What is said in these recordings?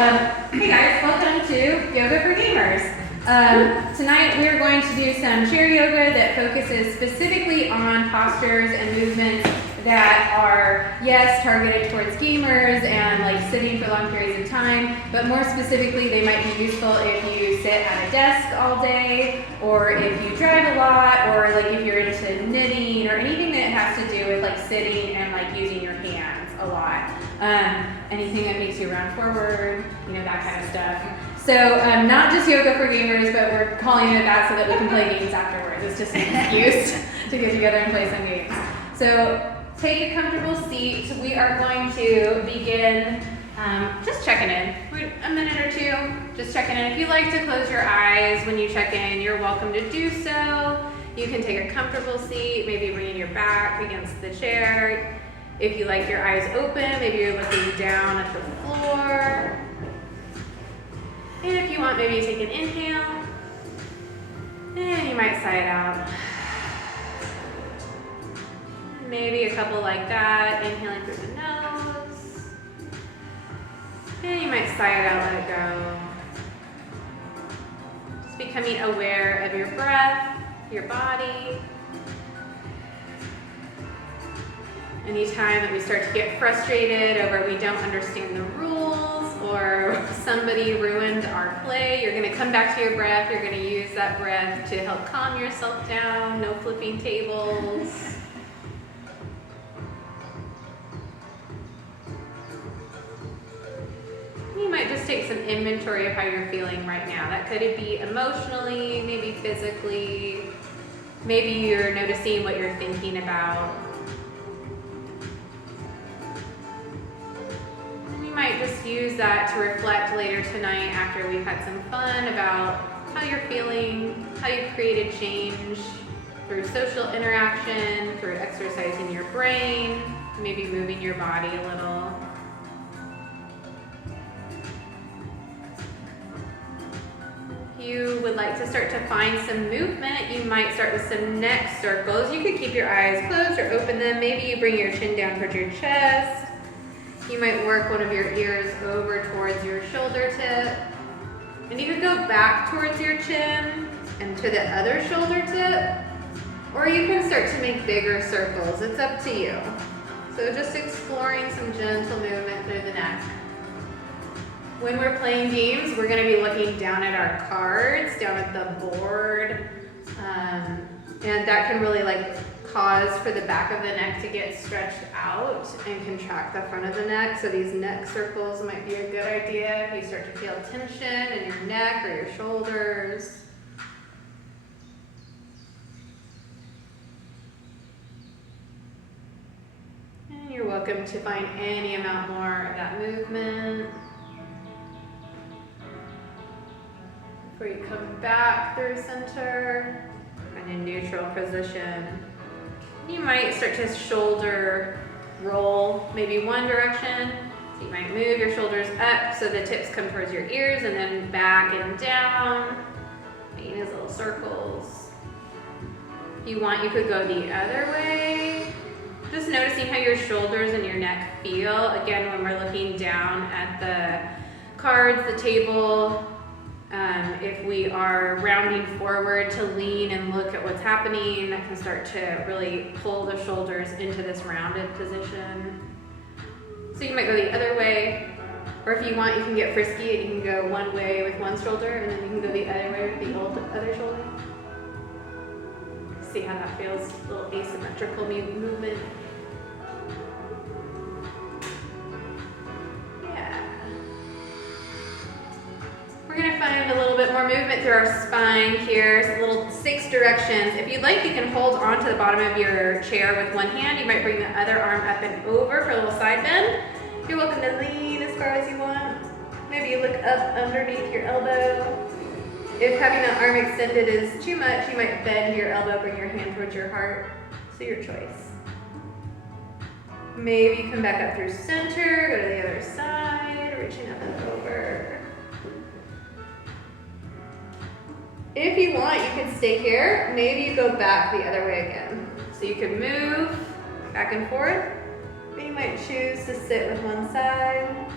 Hey guys, welcome to Yoga for Gamers. Tonight we are going to do some chair yoga that focuses specifically on postures and movements that are, yes, targeted towards gamers and like sitting for long periods of time, but more specifically they might be useful if you sit at a desk all day, or if you drive a lot, or like if you're into knitting or anything that has to do with like sitting and like using your hands a lot. Anything that makes you run forward, you know, that kind of stuff. So not just yoga for gamers, but we're calling it that so that we can play games afterwards. It's just an excuse to get together and play some games. So take a comfortable seat. We are going to begin just checking in. A minute or two, just checking in. If you like to close your eyes when you check in, you're welcome to do so. You can take a comfortable seat, maybe bringing your back against the chair. If you like your eyes open, maybe you're looking down at the floor. And if you want, maybe you take an inhale, and you might sigh it out. Maybe a couple like that, inhaling through the nose. And you might sigh it out, let it go. Just becoming aware of your breath, your body. Anytime that we start to get frustrated over we don't understand the rules or somebody ruined our play, you're going to come back to your breath. You're going to use that breath to help calm yourself down. No flipping tables. You might just take some inventory of how you're feeling right now. That could be emotionally, maybe physically. Maybe you're noticing what you're thinking about. You might just use that to reflect later tonight after we've had some fun about how you're feeling, how you've created change through social interaction, through exercising your brain, maybe moving your body a little. If you would like to start to find some movement, you might start with some neck circles. You could keep your eyes closed or open them. Maybe you bring your chin down towards your chest. You might work one of your ears over towards your shoulder tip. And you could go back towards your chin and to the other shoulder tip. Or you can start to make bigger circles. It's up to you. So just exploring some gentle movement through the neck. When we're playing games, we're going to be looking down at our cards, down at the board. And that can really cause for the back of the neck to get stretched out and contract the front of the neck. So these neck circles might be a good idea if you start to feel tension in your neck or your shoulders. And you're welcome to find any amount more of that movement before you come back through center and in neutral position. You might start to shoulder roll, maybe one direction. So you might move your shoulders up so the tips come towards your ears and then back and down, making these little circles. If you want, you could go the other way. Just noticing how your shoulders and your neck feel. Again, when we're looking down at the cards, the table, if we are rounding forward to lean and look at what's happening, that can start to really pull the shoulders into this rounded position. So you might go the other way, or if you want, you can get frisky and you can go one way with one shoulder, and then you can go the other way with the other shoulder. See how that feels, a little asymmetrical movement. We're going to find a little bit more movement through our spine here, so little 6 directions. If you'd like, you can hold onto the bottom of your chair with one hand. You might bring the other arm up and over for a little side bend. You're welcome to lean as far as you want. Maybe you look up underneath your elbow. If having that arm extended is too much, you might bend your elbow, bring your hand towards your heart. So your choice. Maybe come back up through center, go to the other side, reaching up and over. If you want, you can stay here. Maybe you go back the other way again. So you can move back and forth. But you might choose to sit with one side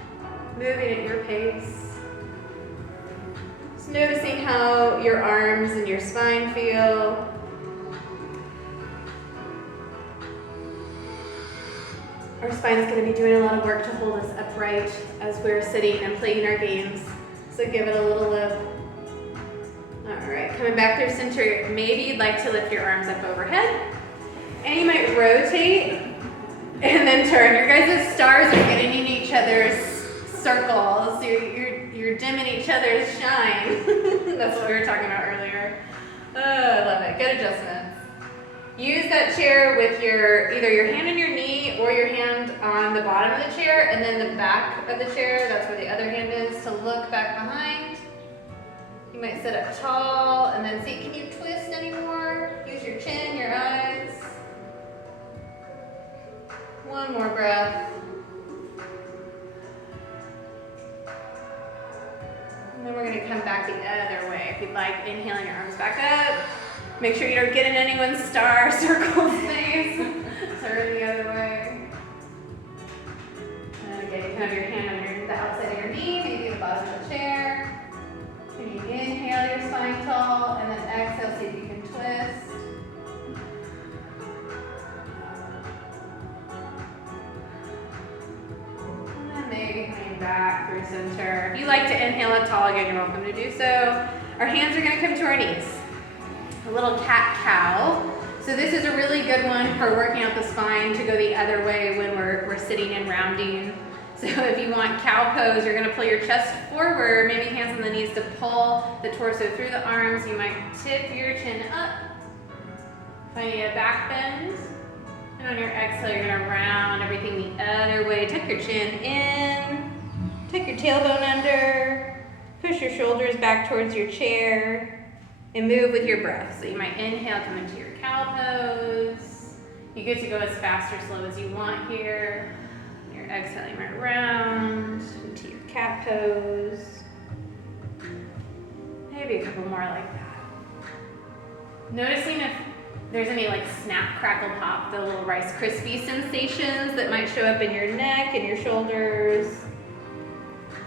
moving at your pace. Just noticing how your arms and your spine feel. Our spine is going to be doing a lot of work to hold us upright as we're sitting and playing our games. So give it a little lift. All right, coming back through center, maybe you'd like to lift your arms up overhead. And you might rotate and then turn. Your guys' stars are getting in each other's circles. You're dimming each other's shine. That's what we were talking about earlier. Oh, I love it. Good adjustments. Use that chair with either your hand on your knee or your hand on the bottom of the chair, and then the back of the chair, that's where the other hand is, to look back behind. You might sit up tall and then see, can you twist anymore? Use your chin, your eyes. One more breath. And then we're going to come back the other way. If you'd like, inhaling your arms back up. Make sure you don't get in anyone's star circle space. Turn the other way. And again, you can have your hand on the outside of your knee, maybe the bottom of the chair. And you inhale your spine tall, and then exhale, see if you can twist. And then maybe coming back through center. If you like to inhale it tall, again, you're welcome to do so. Our hands are going to come to our knees. A little cat-cow. So this is a really good one for working out the spine to go the other way when we're sitting and rounding. So if you want cow pose, you're going to pull your chest forward, maybe hands on the knees to pull the torso through the arms. You might tip your chin up, finding a back bend. And on your exhale, you're going to round everything the other way. Tuck your chin in, tuck your tailbone under, push your shoulders back towards your chair. And move with your breath. So you might inhale, come into your cow pose. You get to go as fast or slow as you want here. You're exhaling right round into your cat pose. Maybe a couple more like that. Noticing if there's any like snap, crackle, pop, the little Rice Krispie sensations that might show up in your neck and your shoulders.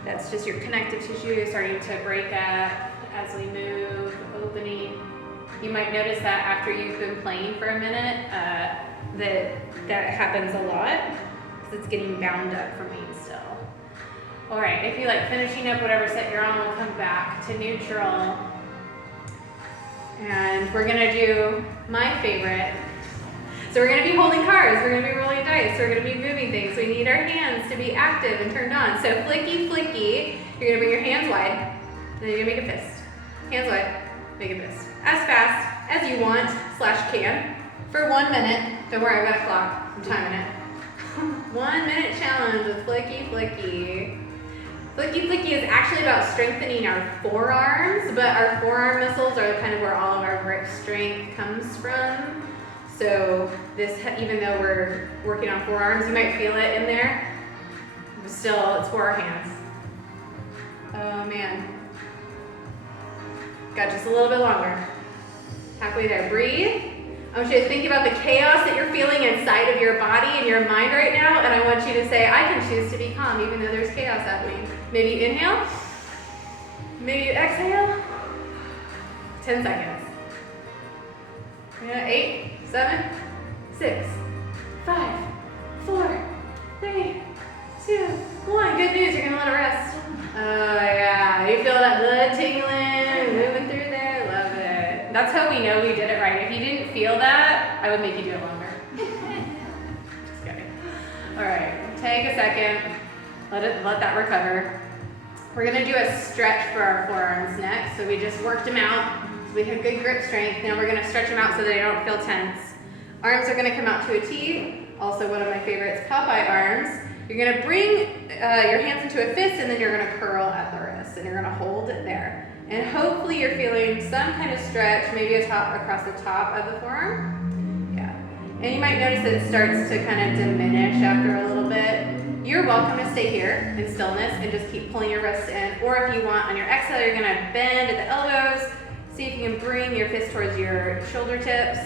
That's just your connective tissue starting to break up as we move, opening. You might notice that after you've been playing for a minute, that happens a lot because it's getting bound up from being still. All right, if you like finishing up whatever set you're on, we'll come back to neutral. And we're gonna do my favorite. So we're gonna be holding cards, we're gonna be rolling dice, we're gonna be moving things. We need our hands to be active and turned on. So flicky, flicky, you're gonna bring your hands wide, and then you're gonna make a fist. Hands wide, make a fist. As fast as you want / can for 1 minute. Don't worry, I've got a clock, I'm timing it. 1 minute challenge with flicky, flicky. Flicky, flicky is actually about strengthening our forearms, but our forearm muscles are kind of where all of our grip strength comes from. So this, even though we're working on forearms, you might feel it in there, but still, it's for our hands. Oh man. Got just a little bit longer. Halfway there. Breathe. I want you to think about the chaos that you're feeling inside of your body and your mind right now, and I want you to say, I can choose to be calm even though there's chaos happening. Maybe you inhale. Maybe you exhale. 10 seconds. 8, 7, 6, 5, 4, 3, 2, 1. Good news, you're gonna let it rest. Oh yeah, you feel that blood tingling, moving through there, love it. That's how we know we did it right. If you didn't feel that, I would make you do it longer. Just kidding. All right, take a second, let that recover. We're gonna do a stretch for our forearms next. So we just worked them out. We have good grip strength. Now we're gonna stretch them out so they don't feel tense. Arms are gonna come out to a T. Also one of my favorites, Popeye arms. You're gonna bring your hands into a fist and then you're gonna curl at the wrist and you're gonna hold it there. And hopefully you're feeling some kind of stretch, maybe across the top of the forearm. Yeah. And you might notice that it starts to kind of diminish after a little bit. You're welcome to stay here in stillness and just keep pulling your wrists in. Or if you want, on your exhale, you're gonna bend at the elbows. See if you can bring your fist towards your shoulder tips.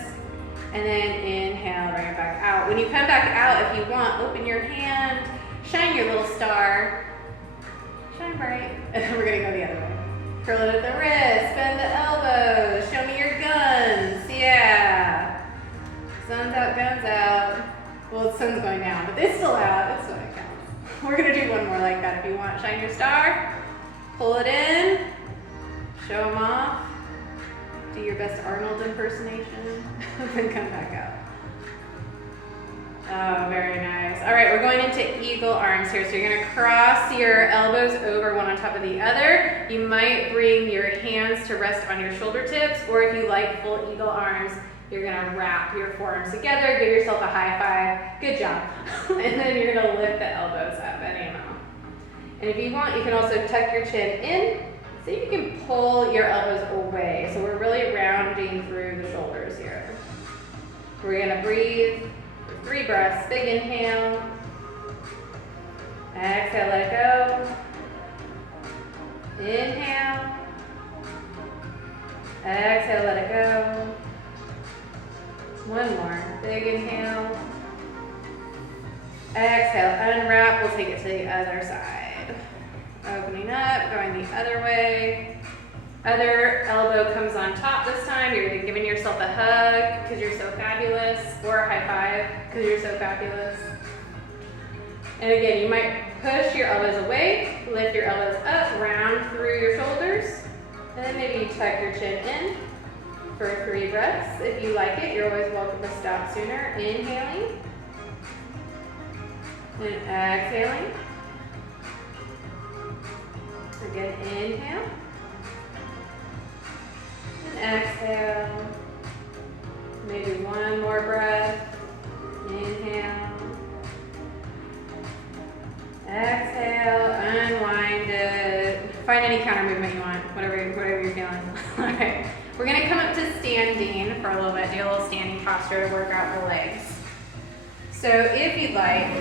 And then inhale, bring it back out. When you come back out, if you want, open your hand, shine your little star, shine bright. And then we're gonna go the other way. Curl it at the wrist, bend the elbows, show me your guns, yeah. Sun's out, guns out. Well, the sun's going down, but it's still out, it's still gonna count. We're gonna do one more like that if you want. Shine your star, pull it in, show them off, do your best Arnold impersonation, then come back out. Oh, very nice. All right, we're going into eagle arms here. So you're gonna cross your elbows over one on top of the other. You might bring your hands to rest on your shoulder tips, or if you like full eagle arms, you're gonna wrap your forearms together, give yourself a high five. Good job. And then you're gonna lift the elbows up any amount. And if you want, you can also tuck your chin in. See if you can pull your elbows away. So we're really rounding through the shoulders here. We're gonna breathe. 3 breaths, big inhale, exhale, let it go, inhale, exhale, let it go, one more, big inhale, exhale, unwrap, we'll take it to the other side, opening up, going the other way. Other elbow comes on top this time. You're either giving yourself a hug because you're so fabulous, or a high five because you're so fabulous. And again, you might push your elbows away, lift your elbows up, round through your shoulders, and then maybe you tuck your chin in for 3 breaths. If you like it, you're always welcome to stop sooner. Inhaling and exhaling. Again, inhale. Exhale, maybe one more breath, inhale, exhale, unwind it, find any counter movement you want, whatever you're feeling. All right, we're gonna come up to standing for a little bit, do a little standing posture to work out the legs. So if you'd like,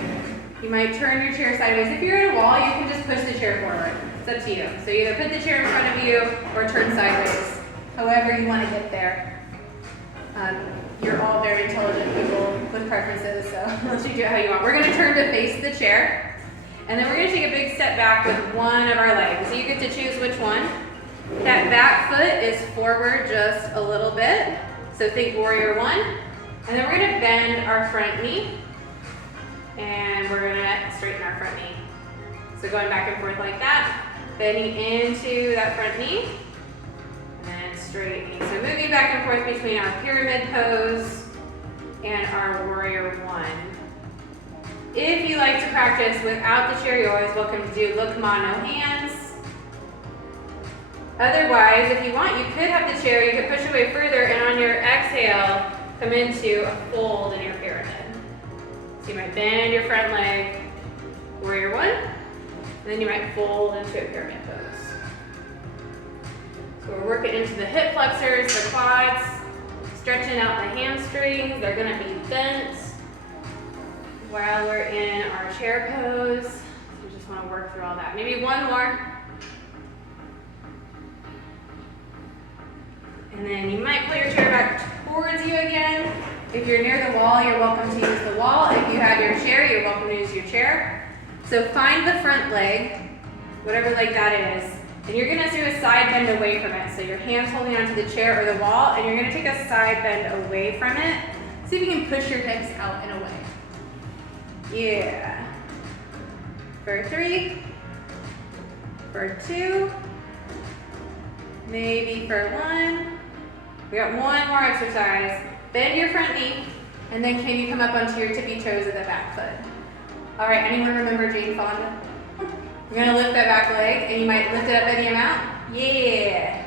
you might turn your chair sideways. If you're at a wall, you can just push the chair forward, it's up to you. So either put the chair in front of you or turn sideways. However you want to get there. You're all very intelligent people with preferences, so let's do it how you want. We're going to turn to face the chair, and then we're going to take a big step back with one of our legs. So you get to choose which one. That back foot is forward just a little bit, so think warrior 1. And then we're going to bend our front knee, and we're going to straighten our front knee. So going back and forth like that, bending into that front knee, and straightening. So moving back and forth between our pyramid pose and our warrior 1. If you like to practice without the chair, you're always welcome to do look ma, no hands. Otherwise, if you want, you could have the chair, you could push away further, and on your exhale, come into a fold in your pyramid. So you might bend your front leg, warrior 1, and then you might fold into a pyramid pose. So we're working into the hip flexors, the quads, stretching out the hamstrings. They're gonna be bent while we're in our chair pose. So we just wanna work through all that. Maybe one more. And then you might pull your chair back towards you again. If you're near the wall, you're welcome to use the wall. If you have your chair, you're welcome to use your chair. So find the front leg, whatever leg that is, and you're gonna do a side bend away from it. So your hands holding onto the chair or the wall, and you're gonna take a side bend away from it. See if you can push your hips out and away. Yeah. For 3, for 2, maybe for 1. We got one more exercise. Bend your front knee, and then can you come up onto your tippy toes of the back foot? All right, anyone remember Jane Fonda? We're gonna lift that back leg, and you might lift it up any amount. Yeah,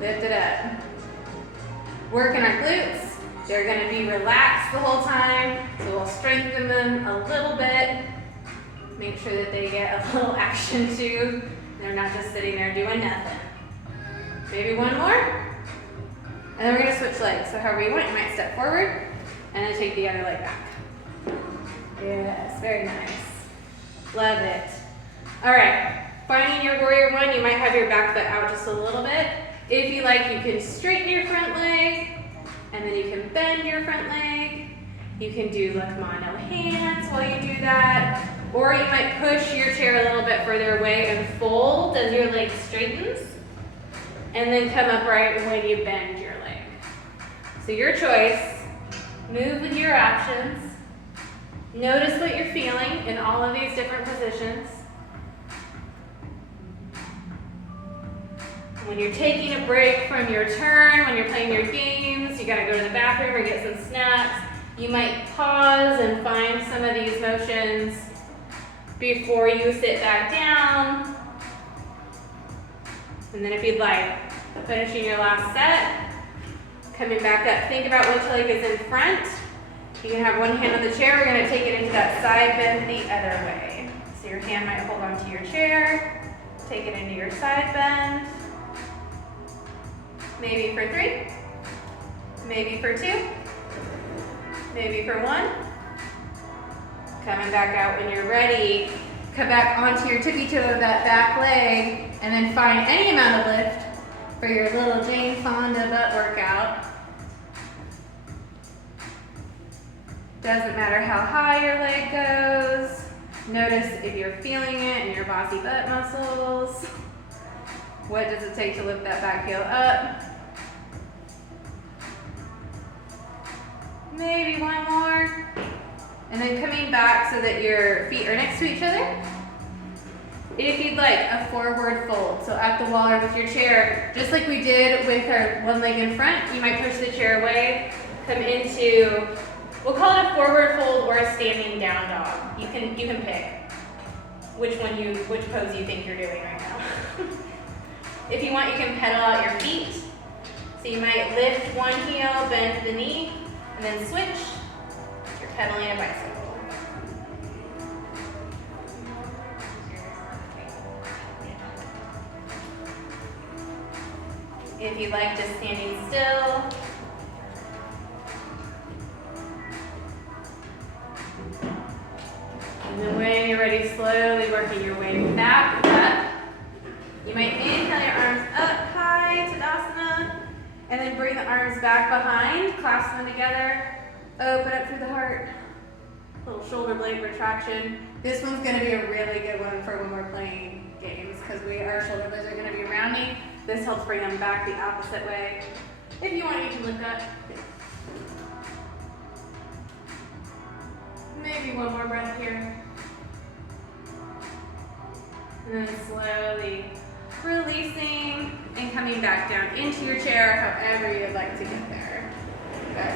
lift it up. Working our glutes. They're gonna be relaxed the whole time, so we'll strengthen them a little bit. Make sure that they get a little action too. They're not just sitting there doing nothing. Maybe one more. And then we're gonna switch legs. So however you want, you might step forward, and then take the other leg back. Yes, very nice. Love it. All right, finding your warrior 1, you might have your back foot out just a little bit. If you like, you can straighten your front leg, and then you can bend your front leg. You can do look ma, no hands while you do that. Or you might push your chair a little bit further away and fold as your leg straightens. And then come upright when you bend your leg. So your choice. Move with your options. Notice what you're feeling in all of these different positions. When you're taking a break from your turn, when you're playing your games, you gotta go to the bathroom or get some snacks, you might pause and find some of these motions before you sit back down. And then if you'd like, finishing your last set, coming back up, think about which leg is in front. You can have one hand on the chair, we're gonna take it into that side bend the other way. So your hand might hold onto your chair, take it into your side bend. Maybe for 3, maybe for 2, maybe for 1. Coming back out when you're ready. Come back onto your tippy toe of that back leg and then find any amount of lift for your little Jane Fonda butt workout. Doesn't matter how high your leg goes. Notice if you're feeling it in your bossy butt muscles. What does it take to lift that back heel up? Maybe one more. And then coming back so that your feet are next to each other. If you'd like, a forward fold. So at the wall or with your chair, just like we did with our one leg in front, you might push the chair away, come into, we'll call it a forward fold or a standing down dog. You can pick which pose you think you're doing right now. If you want, you can pedal out your feet. So you might lift one heel, bend the knee, and then switch. You're pedaling a bicycle. If you like, just standing still. And then when you're ready, slowly working your way back up. You might inhale your arms up high, Tadasana, and then bring the arms back behind, clasp them together, open up through the heart. Little shoulder blade retraction. This one's gonna be a really good one for when we're playing games because our shoulder blades are gonna be rounding. This helps bring them back the opposite way. If you want, you can lift up. Maybe one more breath here. And then slowly releasing and coming back down into your chair, however you'd like to get there. Okay.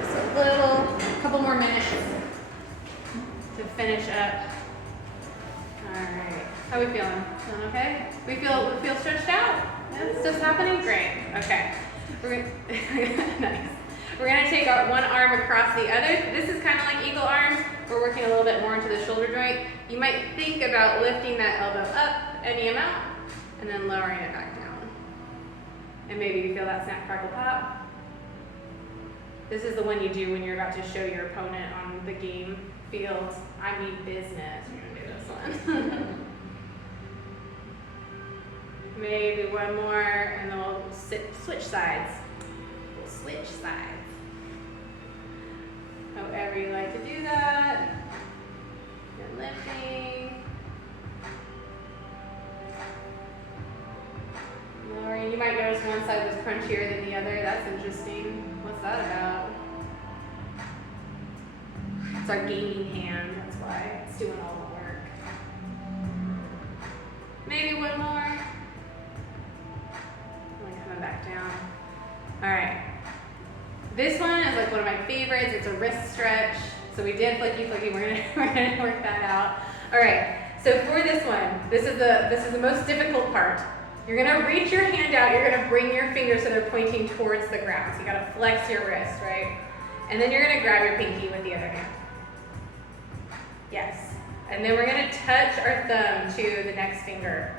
Just a couple more minutes to finish up. All right. How are we feeling? Feeling okay? We feel stretched out? Yeah, stuff's happening? Great. Okay. Nice. We're gonna take our one arm across the other. This is kind of like eagle arms. We're working a little bit more into the shoulder joint. You might think about lifting that elbow up any amount and then lowering it back down. And maybe you feel that snap, crackle, pop. This is the one you do when you're about to show your opponent on the game field. I mean business. You're gonna do this one. Maybe one more, and then we'll switch sides. We'll switch sides. However you like to do that. You're lifting. Lowering. You might notice one side was crunchier than the other. That's interesting. What's that about? It's our gaming hand. That's why it's doing all the work. Maybe one more. Coming back down. All right. This one is like one of my favorites. It's a wrist stretch. So we did flicky flicky. We're gonna work that out. All right. So for this one, this is the most difficult part. You're gonna reach your hand out. You're gonna bring your fingers so they're pointing towards the ground. So you gotta flex your wrist, right? And then you're gonna grab your pinky with the other hand. Yes. And then we're gonna touch our thumb to the next finger.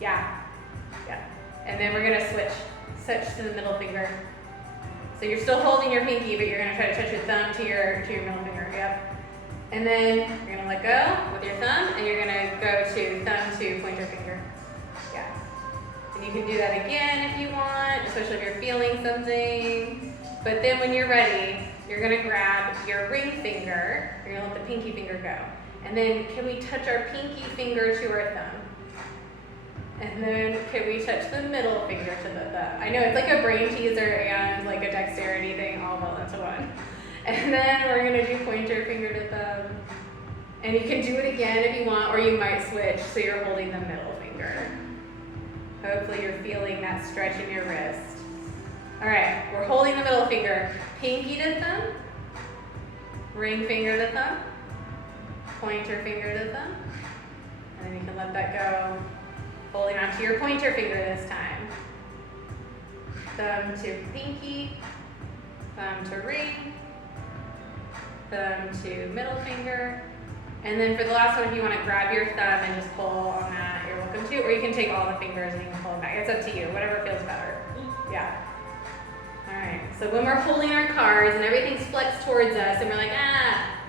Yeah. Yeah. And then we're gonna switch to the middle finger. So you're still holding your pinky, but you're gonna try to touch your thumb to your middle finger. Yep. And then you're gonna let go with your thumb, and you're gonna go to thumb to pointer finger. Yeah. And you can do that again if you want, especially if you're feeling something. But then when you're ready, you're gonna grab your ring finger, you're gonna let the pinky finger go. And then can we touch our pinky finger to our thumb? And then can we touch the middle finger to the thumb? I know it's like a brain teaser and like a dexterity thing all rolled into one. And then we're gonna do pointer finger to thumb. And you can do it again if you want, or you might switch so you're holding the middle finger. Hopefully you're feeling that stretch in your wrist. All right, we're holding the middle finger. Pinky to thumb, ring finger to thumb, pointer finger to thumb, and then you can let that go. Holding onto your pointer finger this time. Thumb to pinky, thumb to ring, thumb to middle finger. And then for the last one, if you want to grab your thumb and just pull on that, you're welcome to. Or you can take all the fingers and you can pull it back. It's up to you, whatever feels better. Yeah. All right, so when we're pulling our cards and everything's flexed towards us and we're like,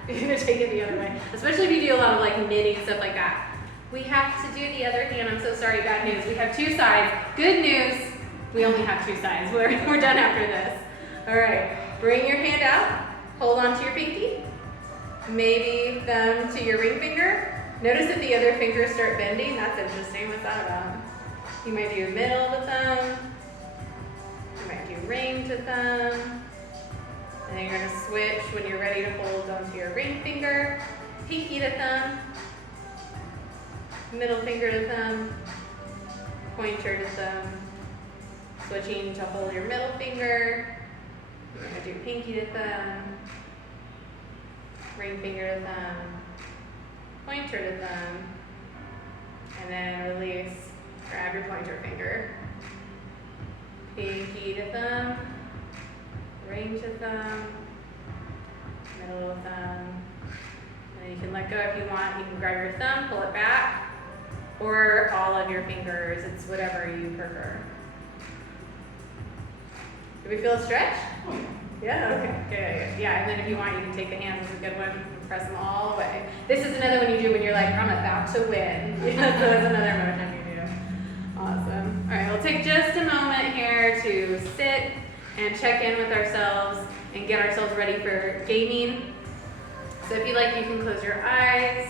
you're gonna take it the other way. Especially if you do a lot of like knitting, stuff like that. We have to do the other hand. I'm so sorry, bad news. We have 2 sides. Good news, we only have 2 sides. We're done after this. All right, bring your hand out. Hold on to your pinky. Maybe thumb to your ring finger. Notice if the other fingers start bending. That's interesting. What's that about? You might do middle to thumb. You might do ring to thumb. And then you're going to switch when you're ready to hold onto your ring finger. Pinky to thumb. Middle finger to thumb. Pointer to thumb. Switching to hold your middle finger. You're going to do pinky to thumb. Ring finger to thumb, pointer to thumb, and then release, grab your pointer finger. Pinky to thumb, ring to thumb, middle of thumb. And then you can let go if you want. You can grab your thumb, pull it back, or all of your fingers. It's whatever you prefer. Do we feel a stretch? Yeah, okay, good. Yeah, and then if you want, you can take the hands. It's a good one. Press them all the way. This is another one you do when you're like, I'm about to win. Yeah, so that's another motion you do. Awesome. All right, we'll take just a moment here to sit and check in with ourselves and get ourselves ready for gaming. So if you like, you can close your eyes.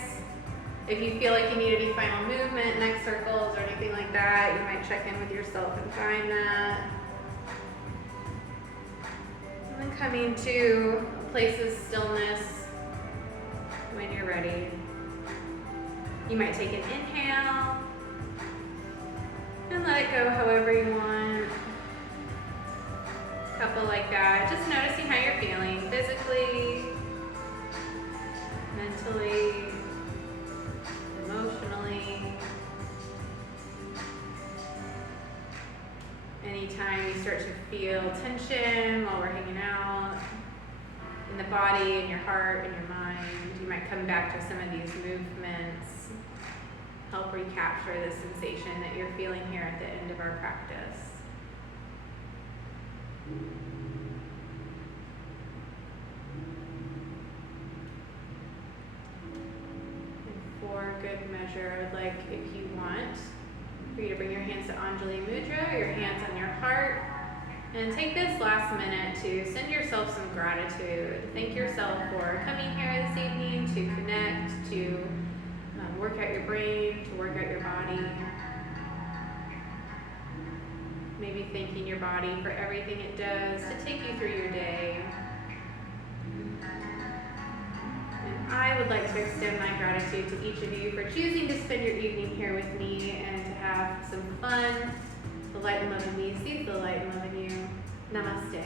If you feel like you need any final movement, neck circles, or anything like that, you might check in with yourself and find that. And then coming to a place of stillness when you're ready. You might take an inhale and let it go however you want. A couple like that. Just noticing how you're feeling physically, mentally, emotionally. Anytime you start to feel tension while we're hanging out in the body, in your heart, in your mind, you might come back to some of these movements, help recapture the sensation that you're feeling here at the end of our practice. And for good measure, I'd like, if you want, for you to bring your hands to Anjali Mudra, your hands on your heart, and take this last minute to send yourself some gratitude. Thank yourself for coming here this evening to connect, to work out your brain, to work out your body. Maybe thanking your body for everything it does to take you through your day. And I would like to extend my gratitude to each of you for choosing to spend your evening here with me and to have some fun. The light and love in me sees the light and love in you. Namaste.